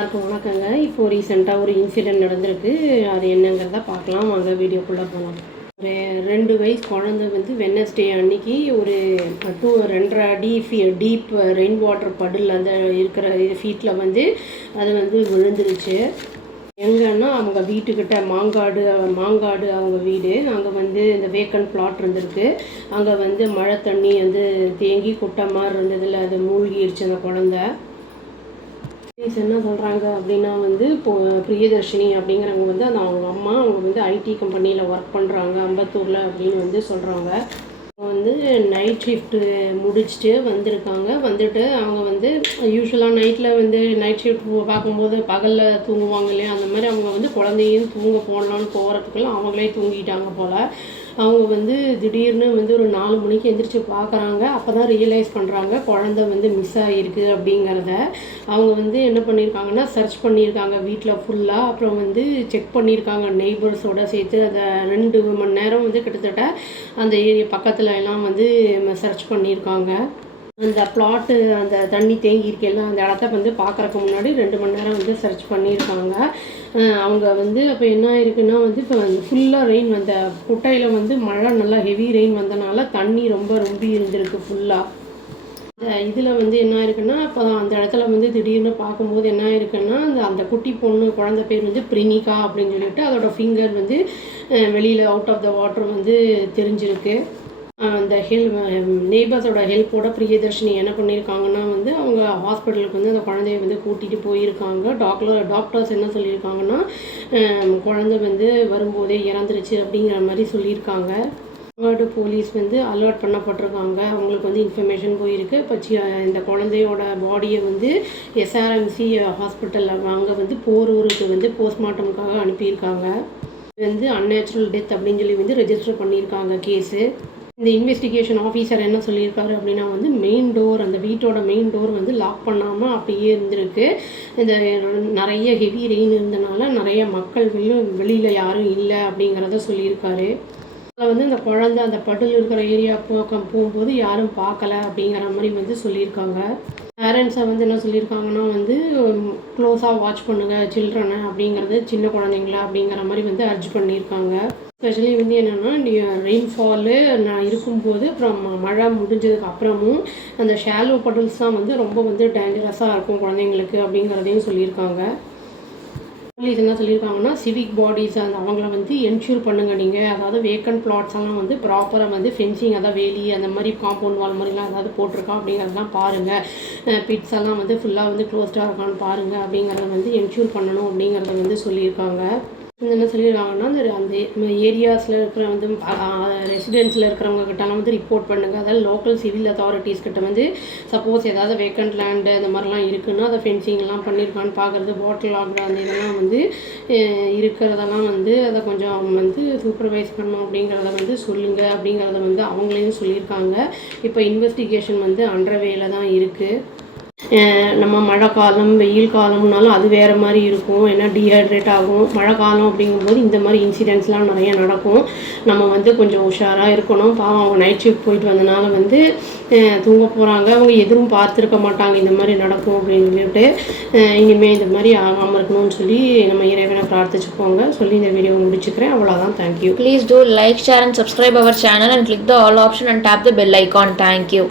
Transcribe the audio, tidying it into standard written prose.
எல்லாருக்கும் வணக்கங்க. இப்போ ரீசெண்டாக ஒரு இன்சிடெண்ட் நடந்திருக்கு. அது என்னங்கிறத பார்க்கலாம் வாங்க, வீடியோக்குள்ளே போகலாம். ஒரு 2 வயசு குழந்தை வந்து வெட்னஸ்டே அன்னைக்கு ஒரு 2.5 அடி டீப் ரெயின் வாட்டர் படில் அந்த இருக்கிற ஃபீட்டில் வந்து அது வந்து விழுந்துருச்சு. எங்கன்னா அவங்க வீட்டுக்கிட்ட மாங்காடு அவங்க வீடு. அங்கே வந்து இந்த வேக்கன்ட் பிளாட் இருந்திருக்கு. அங்கே வந்து மழை தண்ணி வந்து தேங்கி குட்டை மாதிரி இருந்ததில் அது மூழ்கிடுச்சு அந்த குழந்தை. என்ன சொல்கிறாங்க அப்படின்னா வந்து பிரியதர்ஷினி அப்படிங்கிறவங்க வந்து அவங்க அம்மா அவங்க வந்து ஐடி கம்பெனியில் ஒர்க் பண்ணுறாங்க அம்பத்தூரில் அப்படின்னு வந்து சொல்கிறாங்க. வந்து நைட் ஷிஃப்ட்டு முடிச்சுட்டு வந்துட்டு அவங்க வந்து யூஸ்வலாக நைட்டில் வந்து நைட் ஷிஃப்ட் பார்க்கும்போது பகலில் தூங்குவாங்க இல்லையா, அந்த மாதிரி அவங்க வந்து குழந்தையும் தூங்க போடலான்னு போகிறதுக்குள்ள அவங்களே தூங்கிட்டாங்க போல். அவங்க வந்து திடீர்னு வந்து ஒரு 4 மணிக்கு எந்திரிச்சு பார்க்குறாங்க. அப்போ தான் ரியலைஸ் பண்ணுறாங்க குழந்தை வந்து மிஸ் ஆகிருக்கு அப்படிங்கிறத. அவங்க வந்து என்ன பண்ணியிருக்காங்கன்னா சர்ச் பண்ணியிருக்காங்க வீட்டில் ஃபுல்லாக. அப்புறம் வந்து செக் பண்ணியிருக்காங்க நெய்பர்ஸோடு சேர்த்து. அந்த 2 மணி நேரம் வந்து கிட்டத்தட்ட அந்த ஏரியா பக்கத்தில் எல்லாம் வந்து சர்ச் பண்ணியிருக்காங்க. அந்த பிளாட்டு அந்த தண்ணி தேங்கியிருக்கெல்லாம் அந்த இடத்த வந்து பார்க்குறக்கு முன்னாடி 2 மணி நேரம் வந்து சர்ச் பண்ணியிருக்காங்க. அவங்க வந்து அப்போ என்ன ஆயிருக்குன்னா வந்து இப்போ வந்து ஃபுல்லாக ரெயின் வந்த குட்டையில் வந்து மழை நல்லா ஹெவி ரெயின் வந்தனால தண்ணி ரொம்ப இருந்திருக்கு ஃபுல்லாக. இதில் வந்து என்ன ஆயிருக்குன்னா அப்போ அந்த இடத்துல வந்து திடீர்னு பார்க்கும்போது என்ன ஆயிருக்குன்னா அந்த குட்டி பொண்ணு குழந்தை பேர் வந்து பிரினிகா அப்படின்னு சொல்லிட்டு அதோட ஃபிங்கர் வந்து வெளியில் அவுட் ஆஃப் த வாட்டர் வந்து தெரிஞ்சிருக்கு. அந்த நெய்பர்ஸோட ஹெல்ப்போட பிரியதர்ஷினி என்ன பண்ணியிருக்காங்கன்னா வந்து அவங்க ஹாஸ்பிட்டலுக்கு வந்து அந்த குழந்தைய வந்து கூட்டிகிட்டு போயிருக்காங்க. டாக்டர்ஸ் என்ன சொல்லியிருக்காங்கன்னா குழந்தை வந்து வரும்போதே இறந்துருச்சு அப்படிங்கிற மாதிரி சொல்லியிருக்காங்க. போலீஸ் வந்து அலர்ட் பண்ணப்பட்டிருக்காங்க. அவங்களுக்கு வந்து இன்ஃபர்மேஷன் போயிருக்கு. இப்போ இந்த குழந்தையோட பாடியை வந்து எஸ்ஆர்எம்சி ஹாஸ்பிட்டல் அங்கே வந்து போரூருக்கு வந்து போஸ்ட்மார்ட்டமுக்காக அனுப்பியிருக்காங்க. இது வந்து அன்நேச்சுரல் டெத் அப்படின்னு சொல்லி வந்து ரெஜிஸ்டர் பண்ணியிருக்காங்க கேஸு. இந்த இன்வெஸ்டிகேஷன் ஆஃபீஸர் என்ன சொல்லியிருக்காரு அப்படின்னா வந்து அந்த வீட்டோட மெயின் டோர் வந்து லாக் பண்ணாமல் அப்படியே இருந்திருக்கு. இந்த நிறைய ஹெவி ரெயின் இருந்தனால நிறைய மக்கள் வெளியில் யாரும் இல்லை அப்படிங்கிறத சொல்லியிருக்காரு. அதில் வந்து இந்த குழந்தை அந்த பட்டில் இருக்கிற ஏரியா போகும்போது யாரும் பார்க்கல அப்படிங்கிற மாதிரி வந்து சொல்லியிருக்காங்க. பேரண்ட்ஸை வந்து என்ன சொல்லியிருக்காங்கன்னா வந்து க்ளோஸாக வாட்ச் பண்ணுங்கள் சில்ட்ரனை அப்படிங்கிறது, சின்ன குழந்தைங்கள அப்படிங்கிற மாதிரி வந்து அர்ஜ் பண்ணியிருக்காங்க. ஸ்பெஷலி வந்து என்னென்னா ரெயின்ஃபாலு நான் இருக்கும்போது அப்புறம் மழை முடிஞ்சதுக்கு அப்புறமும் அந்த ஷாலோ பட்டில்ஸ் தான் வந்து ரொம்ப வந்து டேஞ்சரஸாக இருக்கும் குழந்தைங்களுக்கு அப்படிங்கிறதையும் சொல்லியிருக்காங்க. போலீஸ் என்ன சொல்லியிருக்காங்கன்னா சிவிக் பாடிஸ் அவங்கள வந்து என்ஷூர் பண்ணுங்கள் நீங்கள், அதாவது வேக்கன்ட் பிளாட்ஸ் எல்லாம் வந்து ப்ராப்பராக வந்து ஃபென்சிங், அதாவது வேலி அந்த மாதிரி காம்பவுண்ட் வால் மாதிரிலாம் ஏதாவது போட்டிருக்கா அப்படிங்கிறதெல்லாம் பாருங்கள். பிட்ஸ் எல்லாம் வந்து ஃபுல்லாக வந்து க்ளோஸ்டாக இருக்கான்னு பாருங்கள் அப்படிங்கிறத வந்து என்ஷூர் பண்ணணும் அப்படிங்கிறத வந்து சொல்லியிருக்காங்க. என்ன சொல்லியிருக்காங்கன்னா அந்த ஏரியாஸில் இருக்கிற வந்து ரெசிடென்ஸில் இருக்கிறவங்க கிட்டலாம் வந்து ரிப்போர்ட் பண்ணுங்கள். அதாவது லோக்கல் சிவில் அத்தாரிட்டிஸ் கிட்ட வந்து சப்போஸ் ஏதாவது வேக்கண்ட் லேண்டு இந்த மாதிரிலாம் இருக்குன்னா அதை ஃபென்சிங்லாம் பண்ணியிருக்கான்னு பார்க்குறது, பாட்டில் ஆகுற அந்த இதெல்லாம் வந்து இருக்கிறதெல்லாம் வந்து அதை கொஞ்சம் வந்து சூப்பர்வைஸ் பண்ணணும் அப்படிங்கிறத வந்து சொல்லுங்கள் அப்படிங்கிறத வந்து அவங்களையும் சொல்லியிருக்காங்க. இப்போ இன்வெஸ்டிகேஷன் வந்து அண்டர்வேல தான் இருக்குது. நம்ம மழை காலம் வெயில் காலம்னாலும் அது வேறு மாதிரி இருக்கும். ஏன்னா டீஹைட்ரேட் ஆகும். மழை காலம் அப்படிங்கும்போது இந்த மாதிரி இன்சிடென்ட்ஸ்லாம் நிறைய நடக்கும். நம்ம வந்து கொஞ்சம் உஷாராக இருக்கணும். பாவம் அவங்க நைட் ஷிஃப்ட் போயிட்டு வந்தனால வந்து தூங்க போகிறாங்க. அவங்க எதுவும் பார்த்துருக்க மாட்டாங்க இந்த மாதிரி நடக்கும் அப்படின்னு சொல்லிட்டு. இனிமேல் இந்த மாதிரி ஆகாமல் இருக்கணும்னு சொல்லி நம்ம இறைவனை பிரார்த்திச்சுப்போங்க சொல்லி இந்த வீடியோ முடிச்சுக்கிறேன். அவ்வளோதான். Thank you. Please do like, share and subscribe our channel and click the all option and tap the bell icon. Thank you.